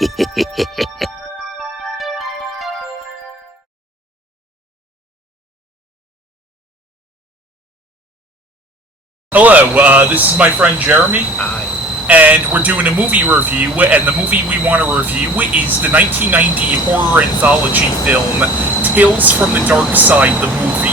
Hello, this is my friend Jeremy. Hi. And we're doing a movie review, and the movie we want to review is the 1990 horror anthology film, Tales from the Darkside, the movie.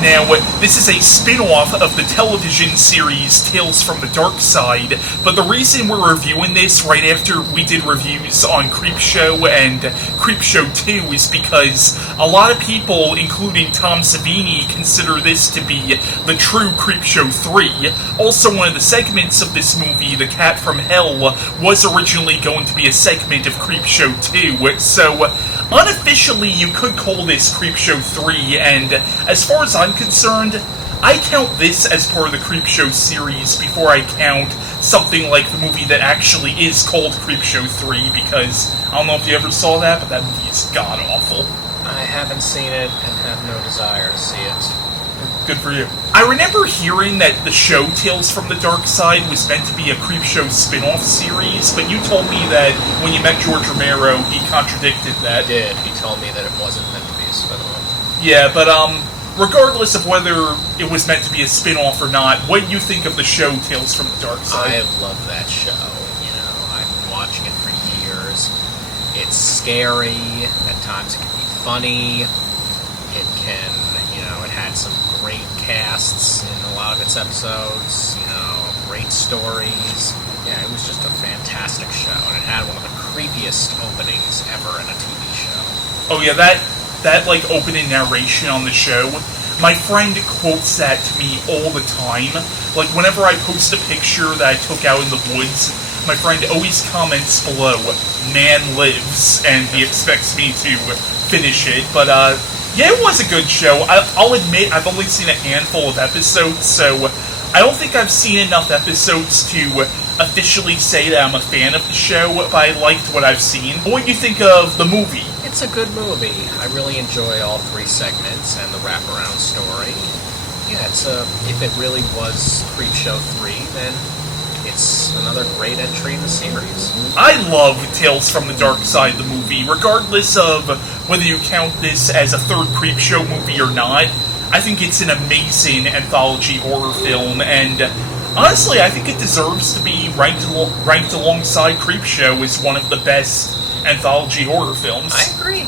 Now, this is a spin-off of the television series Tales from the Darkside, but the reason we're reviewing this right after we did reviews on Creepshow and Creepshow 2 is because a lot of people, including Tom Savini, consider this to be the true Creepshow 3. Also, one of the segments of this movie, The Cat from Hell, was originally going to be a segment of Creepshow 2, so unofficially you could call this Creepshow 3, and as far as I'm concerned, I count this as part of the Creepshow series before I count something like the movie that actually is called Creepshow 3, because I don't know if you ever saw that, but that movie is god-awful. I haven't seen it and have no desire to see it. Good for you. I remember hearing that the show Tales from the Darkside was meant to be a Creepshow spin-off series, but you told me that when you met George Romero, he contradicted that. He did. He told me that it wasn't meant to be a spin-off. Yeah, but regardless of whether it was meant to be a spin-off or not, what do you think of the show Tales from the Darkside? I have loved that show. You know, I've been watching it for years. It's scary. At times it can be funny. It can, it had some great casts in a lot of its episodes. Great stories. Yeah, it was just a fantastic show, and it had one of the creepiest openings ever in a TV show. Oh yeah, that opening narration on the show, my friend quotes that to me all the time. Like, whenever I post a picture that I took out in the woods, my friend always comments below, "Man lives," and he expects me to finish it. But yeah, it was a good show. I'll admit I've only seen a handful of episodes, so I don't think I've seen enough episodes to officially say that I'm a fan of the show, but I liked what I've seen. What do you think of the movie? It's a good movie. I really enjoy all three segments and the wraparound story. Yeah, if it really was Creepshow 3, then it's another great entry in the series. I love Tales from the Darkside, the movie, regardless of whether you count this as a third Creepshow movie or not. I think it's an amazing anthology horror film, and honestly, I think it deserves to be ranked alongside Creepshow as one of the best anthology horror films. I agree.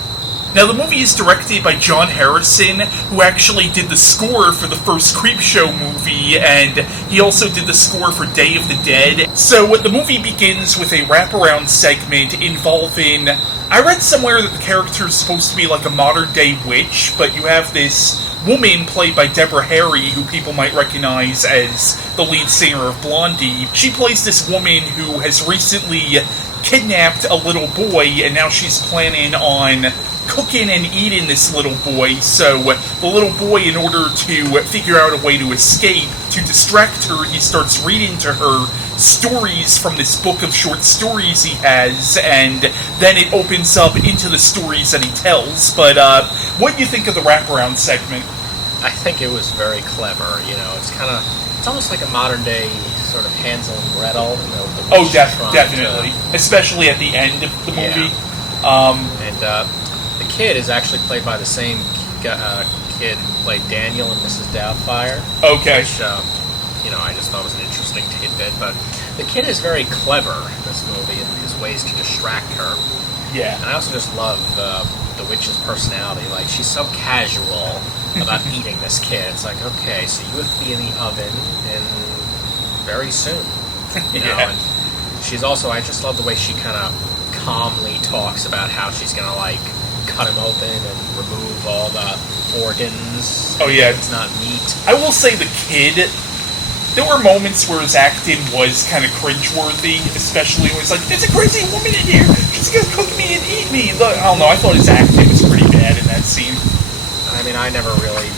Now, the movie is directed by John Harrison, who actually did the score for the first Creepshow movie, and he also did the score for Day of the Dead. So, the movie begins with a wraparound segment involving... I read somewhere that the character is supposed to be like a modern-day witch, but you have this woman played by Deborah, who people might recognize as the lead singer of Blondie. She plays this woman who has recently kidnapped a little boy, and now she's planning on cooking and eating this little boy. So the little boy, in order to figure out a way to escape, to distract her, he starts reading to her stories from this book of short stories he has, and then it opens up into the stories that he tells. But what do you think of the wraparound segment? I think it was very clever. It's almost like a modern day sort of Hansel and Gretel. Definitely, especially at the end of the movie. Yeah. The kid is actually played by the same kid who played Daniel in Mrs. Doubtfire. Okay. Which, I just thought was an interesting tidbit. But the kid is very clever in this movie in his ways to distract her. Yeah. And I also just love the witch's personality. Like, she's so casual about eating this kid. It's like, okay, so you have to be in the oven and very soon. And she's also, I just love the way she kind of calmly talks about how she's going to, cut him open and remove all the organs. Oh, yeah. It's not meat. I will say the kid, there were moments where his acting was kind of cringeworthy, especially when it's like, there's a crazy woman in here, she's going to cook me and eat me. Look, I don't know, I thought his acting was pretty bad in that scene. I mean, I never really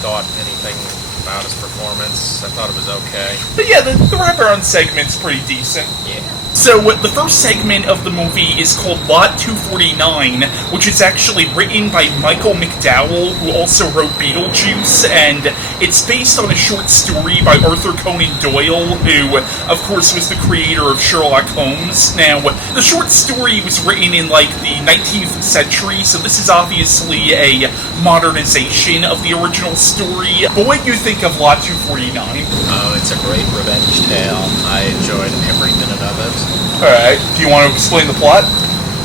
thought anything about his performance. I thought it was okay. But yeah, the wraparound segment's pretty decent. Yeah. So, the first segment of the movie is called Lot 249, which is actually written by Michael McDowell, who also wrote Beetlejuice, and it's based on a short story by Arthur Conan Doyle, who, of course, was the creator of Sherlock Holmes. Now, the short story was written in, the 19th century, so this is obviously a modernization of the original story. But what do you think of Lot 249? Oh, it's a great revenge tale. I enjoyed every minute of it. Alright, do you want to explain the plot?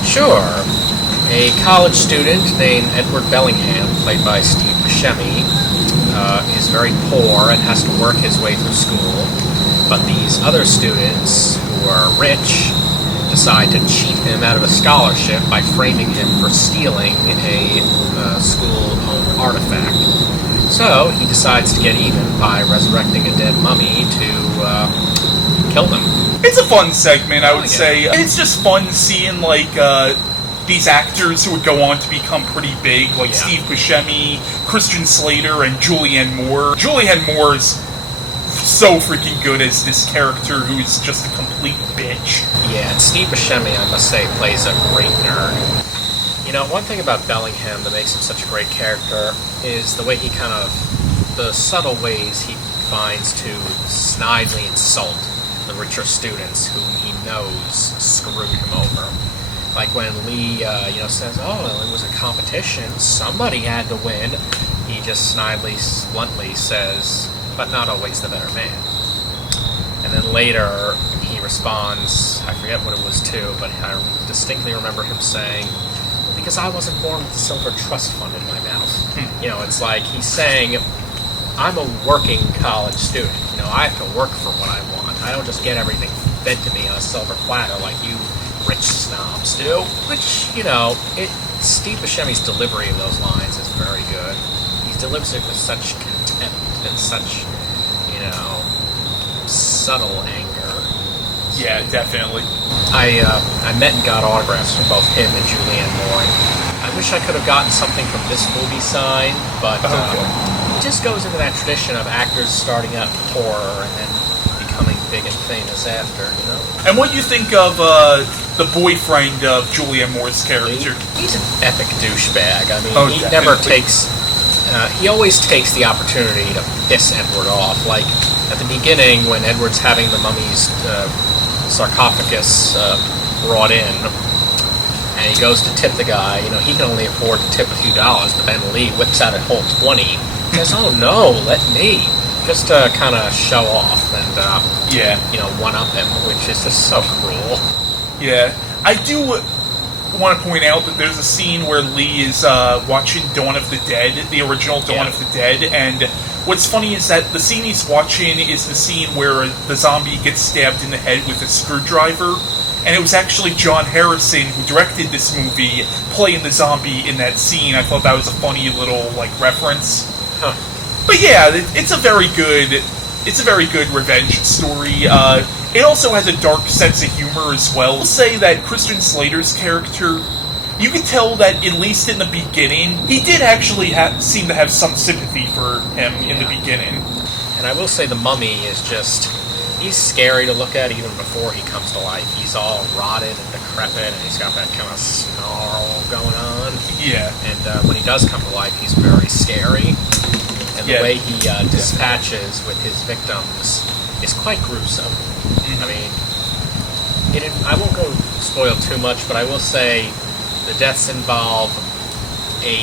Sure. A college student named Edward Bellingham, played by Steve Buscemi, is very poor and has to work his way through school. But these other students, who are rich, decide to cheat him out of a scholarship by framing him for stealing a school-owned artifact. So he decides to get even by resurrecting a dead mummy to kill them. It's a fun segment, I would say. It's just fun seeing, these actors who would go on to become pretty big, Steve Buscemi, Christian Slater, and Julianne Moore. Julianne Moore is so freaking good as this character who is just a complete bitch. Yeah, and Steve Buscemi, I must say, plays a great nerd. You know, one thing about Bellingham that makes him such a great character is the way the subtle ways he finds to snidely insult the richer students whom he knows screwed him over. Like when Lee, says, "Oh, it was a competition. Somebody had to win." He just snidely, bluntly says, "But not always the better man." And then later he responds, I forget what it was to, but I distinctly remember him saying, "Because I wasn't born with the Silver Trust Fund in my mouth." You know, it's like he's saying, I'm a working college student. I have to work for what I want. I don't just get everything fed to me on a silver platter like you rich snobs do. Which, Steve Buscemi's delivery of those lines is very good. He delivers it with such contempt and such, subtle anger. Yeah, definitely. I met and got autographs from both him and Julianne Moore. I wish I could have gotten something from this movie signed, but it just goes into that tradition of actors starting out in horror and then becoming big and famous after, And what do you think of the boyfriend of Julianne Moore's character? He's an epic douchebag. I mean, he never takes... he always takes the opportunity to piss Edward off. Like, at the beginning, when Edward's having the mummy's sarcophagus brought in, and he goes to tip the guy, he can only afford to tip a few dollars, but then Lee whips out a whole 20. He says, "Oh no, let me." Just to kind of show off and, one-up him, which is just so cruel. Yeah. I do want to point out that there's a scene where Lee is watching Dawn of the Dead, the original Dawn of the Dead, and what's funny is that the scene he's watching is the scene where the zombie gets stabbed in the head with a screwdriver, and it was actually John Harrison who directed this movie playing the zombie in that scene. I thought that was a funny little, reference. Huh. But yeah, it's a very good revenge story. It also has a dark sense of humor as well. I'll say that Christian Slater's character, you can tell that, at least in the beginning, he did actually seem to have some sympathy for him in the beginning. And I will say the mummy is just... he's scary to look at even before he comes to life. He's all rotted and decrepit, and he's got that kind of snarl going on. Yeah. And when he does come to life, he's very scary. And the way he dispatches with his victims is quite gruesome. I mean, I won't go spoil too much, but I will say the deaths involve a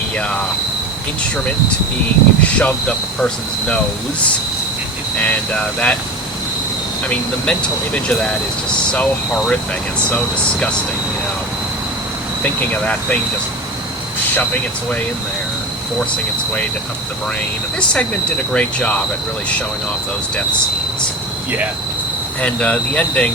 instrument being shoved up a person's nose, and the mental image of that is just so horrific and so disgusting, thinking of that thing just shoving its way in there, forcing its way up the brain. This segment did a great job at really showing off those death scenes. Yeah. And the ending,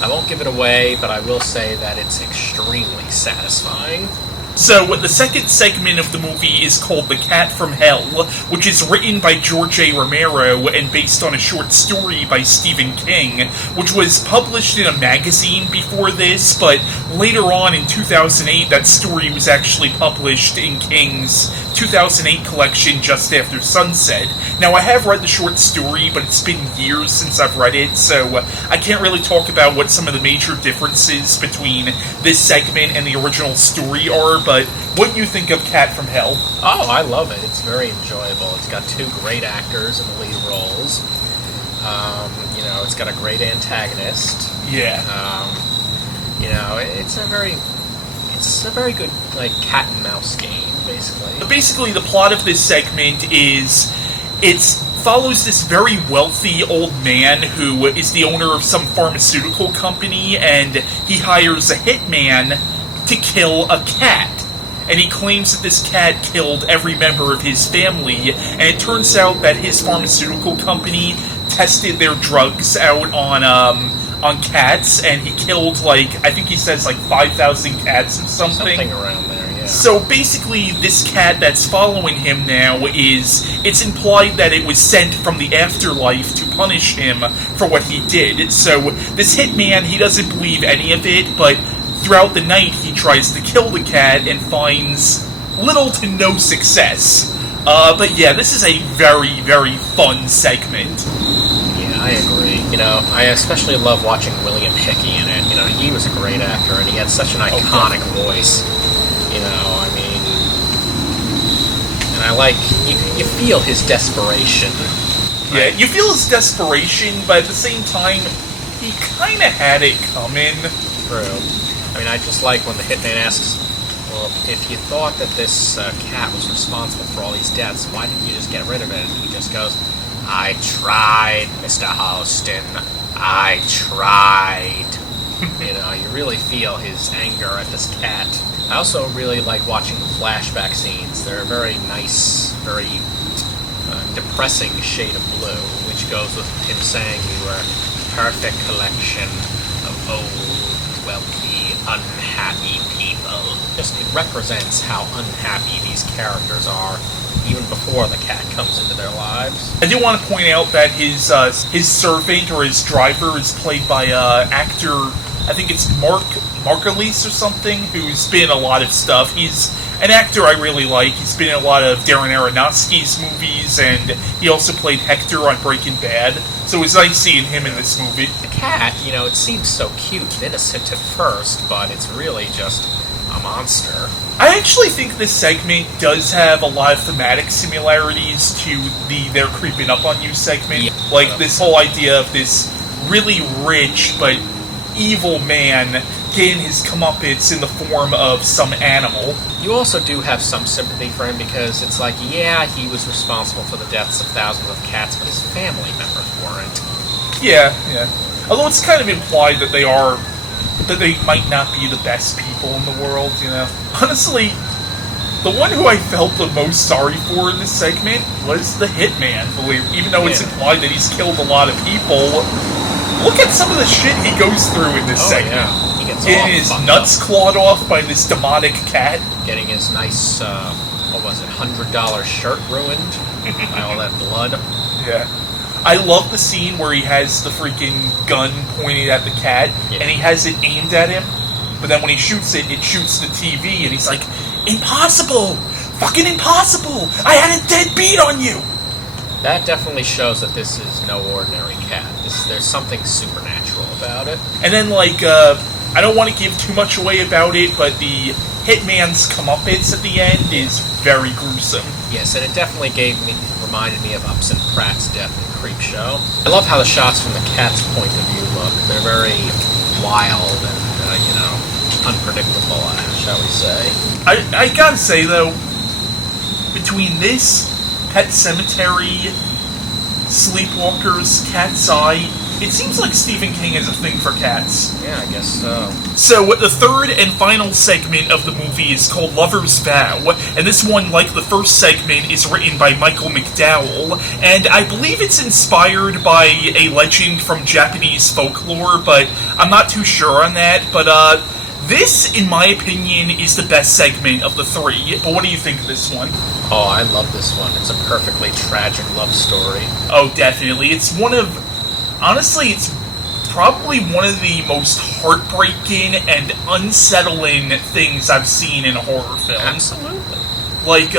I won't give it away, but I will say that it's extremely satisfying. So, the second segment of the movie is called The Cat from Hell, which is written by George A. Romero and based on a short story by Stephen King, which was published in a magazine before this, but later on in 2008, that story was actually published in King's 2008 collection Just After Sunset. Now, I have read the short story, but it's been years since I've read it, so I can't really talk about what some of the major differences between this segment and the original story are, but what do you think of Cat from Hell? Oh, I love it. It's very enjoyable. It's got two great actors in the lead roles. It's got a great antagonist. Yeah. It's a very good, like, cat and mouse game, basically. Basically, the plot of this segment is it follows this very wealthy old man who is the owner of some pharmaceutical company, and he hires a hitman to kill a cat. And he claims that this cat killed every member of his family, and it turns out that his pharmaceutical company tested their drugs out on cats, and he killed, I think he says 5,000 cats or something. Something around there, yeah. So basically, this cat that's following him now it's implied that it was sent from the afterlife to punish him for what he did. So this hitman, he doesn't believe any of it, but throughout the night, he tries to kill the cat and finds little to no success. But yeah, this is a very, very fun segment. Yeah, I agree. I especially love watching William Hickey in it. He was a great actor, and he had such an iconic voice. And I like, you feel his desperation. Yeah, you feel his desperation, but at the same time, he kind of had it coming. True. I just like when the hitman asks, well, if you thought that this cat was responsible for all these deaths, why didn't you just get rid of it? And he just goes, I tried, Mr. Houston. I tried. You really feel his anger at this cat. I also really like watching the flashback scenes. They're a very nice, very depressing shade of blue, which goes with him saying you were a perfect collection of old, wealthy, unhappy people. It represents how unhappy these characters are, even before the cat comes into their lives. I do want to point out that his servant or his driver is played by actor, I think it's Margolis or something, who's been in a lot of stuff. He's an actor I really like. He's been in a lot of Darren Aronofsky's movies, and he also played Hector on Breaking Bad. So it was nice seeing him in this movie. The cat, it seems so cute and innocent at first, but it's really just a monster. I actually think this segment does have a lot of thematic similarities to the They're Creeping Up on You segment. Yeah. This whole idea of this really rich but evil man getting his comeuppance in the form of some animal. You also do have some sympathy for him because it's he was responsible for the deaths of thousands of cats, but his family members weren't. Yeah. Although it's kind of implied that they might not be the best people in the world, Honestly, the one who I felt the most sorry for in this segment was the hitman, even though it's implied that he's killed a lot of people. Look at some of the shit he goes through in this segment. Yeah. He gets getting his nuts clawed off by this demonic cat. Getting his nice, $100 shirt ruined by all that blood. Yeah. I love the scene where he has the freaking gun pointed at the cat, and he has it aimed at him, but then when he shoots it, it shoots the TV, and he's like, impossible! Fucking impossible! I had a dead beat on you! That definitely shows that this is no ordinary cat. There's something supernatural about it. And then, I don't want to give too much away about it, but the hitman's comeuppance at the end is very gruesome. Yes, and it definitely reminded me of Upson Pratt's death in Creepshow. I love how the shots from the cat's point of view look. They're very wild and, unpredictable, shall we say. I gotta say, though, between this, Pet Sematary, Sleepwalkers, Cat's Eye, it seems like Stephen King has a thing for cats. Yeah, I guess so. So, the third and final segment of the movie is called Lover's Vow, and this one, like the first segment, is written by Michael McDowell, and I believe it's inspired by a legend from Japanese folklore, but I'm not too sure on that, but, This, in my opinion, is the best segment of the three, but what do you think of this one? Oh, I love this one. It's a perfectly tragic love story. Oh, definitely. It's honestly, it's probably one of the most heartbreaking and unsettling things I've seen in a horror film. Absolutely. Like,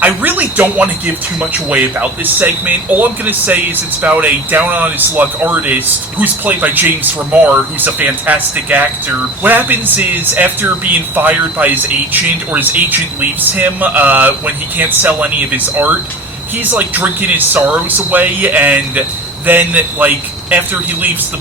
I really don't want to give too much away about this segment. All I'm going to say is it's about a down-on-his-luck artist who's played by James Remar, who's a fantastic actor. What happens is, after being fired by his agent, or his agent leaves him when he can't sell any of his art, he's, like, drinking his sorrows away, and then, like, after he leaves the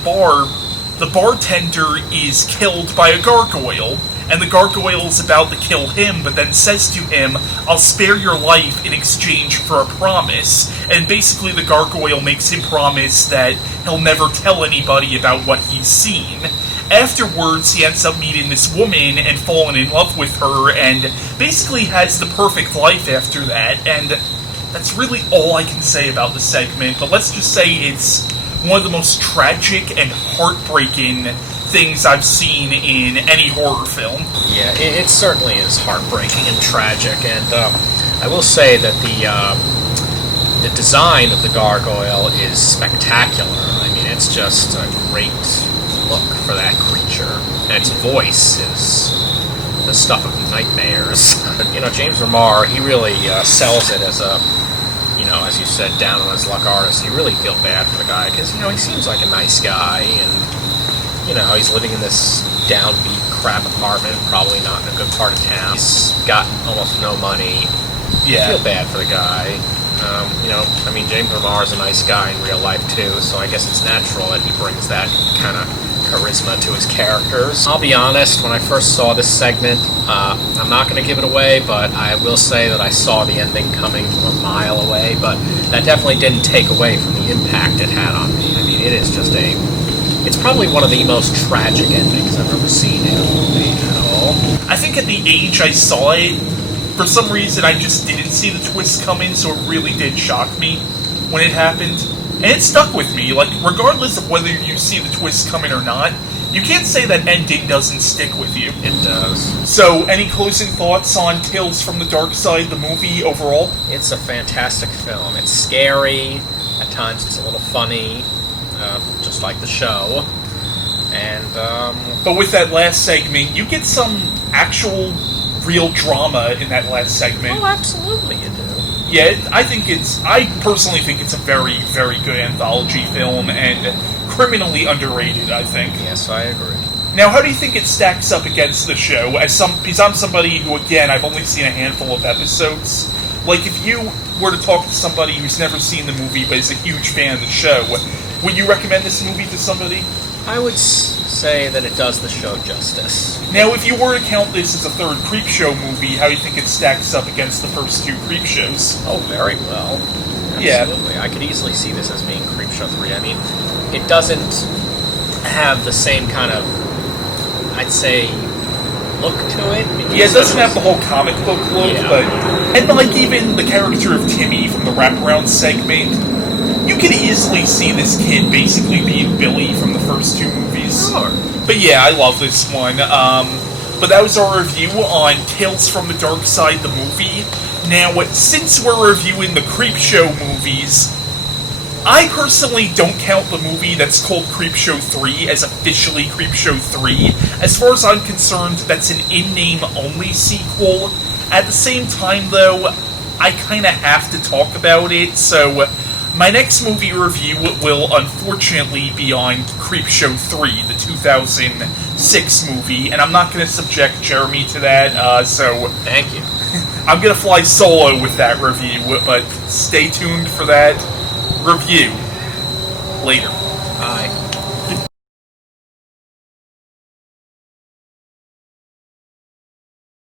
bartender is killed by a gargoyle. And the gargoyle is about to kill him, but then says to him, "I'll spare your life in exchange for a promise." And basically the gargoyle makes him promise that he'll never tell anybody about what he's seen. Afterwards, he ends up meeting this woman and falling in love with her, and basically has the perfect life after that. And that's really all I can say about the segment, but let's just say it's one of the most tragic and heartbreaking things I've seen in any horror film. Yeah, it certainly is heartbreaking and tragic, and I will say that the design of the gargoyle is spectacular. I mean, it's just a great look for that creature, and its voice is the stuff of nightmares. James Remar, he really sells it as a, as you said, down on his luck artist. You really feel bad for the guy, because, he seems like a nice guy, and he's living in this downbeat crap apartment, probably not in a good part of town. He's got almost no money. Yeah. You feel bad for the guy. James Remar is a nice guy in real life, too, so I guess it's natural that he brings that kind of charisma to his characters. I'll be honest, when I first saw this segment, I'm not going to give it away, but I will say that I saw the ending coming from a mile away, but that definitely didn't take away from the impact it had on me. I mean, it is just it's probably one of the most tragic endings I've ever seen in a movie at all. I think at the age I saw it, for some reason I just didn't see the twist coming, so it really did shock me when it happened. And it stuck with me, like, regardless of whether you see the twist coming or not, you can't say that ending doesn't stick with you. It does. So, any closing thoughts on Tales from the Darkside, the movie, overall? It's a fantastic film. It's scary, at times it's a little funny, just like the show, and but with that last segment, you get some actual real drama in that last segment. Oh, absolutely you do. Yeah, I personally think it's a very, very good anthology film, and criminally underrated, I think. Yes, I agree. Now, how do you think it stacks up against the show? Because I'm somebody who, again, I've only seen a handful of episodes. Like, if you were to talk to somebody who's never seen the movie but is a huge fan of the show, would you recommend this movie to somebody? I would say that it does the show justice. Now, if you were to count this as a third Creepshow movie, how do you think it stacks up against the first two Creepshows? Oh, very well. Absolutely. Yeah. I could easily see this as being Creepshow 3. I mean, it doesn't have the same kind of, I'd say, look to it. Yeah, it doesn't have the whole comic book look, but... And, like, even the character of Timmy from the wraparound segment, you could easily see this kid basically being Billy from the first two movies. Sure. But yeah, I love this one. But that was our review on Tales from the Darkside, the movie. Now, since we're reviewing the Creepshow movies, I personally don't count the movie that's called Creepshow 3 as officially Creepshow 3. As far as I'm concerned, that's an in-name only sequel. At the same time, though, I kind of have to talk about it, so my next movie review will unfortunately be on Creepshow 3, the 2006 movie, and I'm not going to subject Jeremy to that, so... Thank you. I'm going to fly solo with that review, but stay tuned for that review later.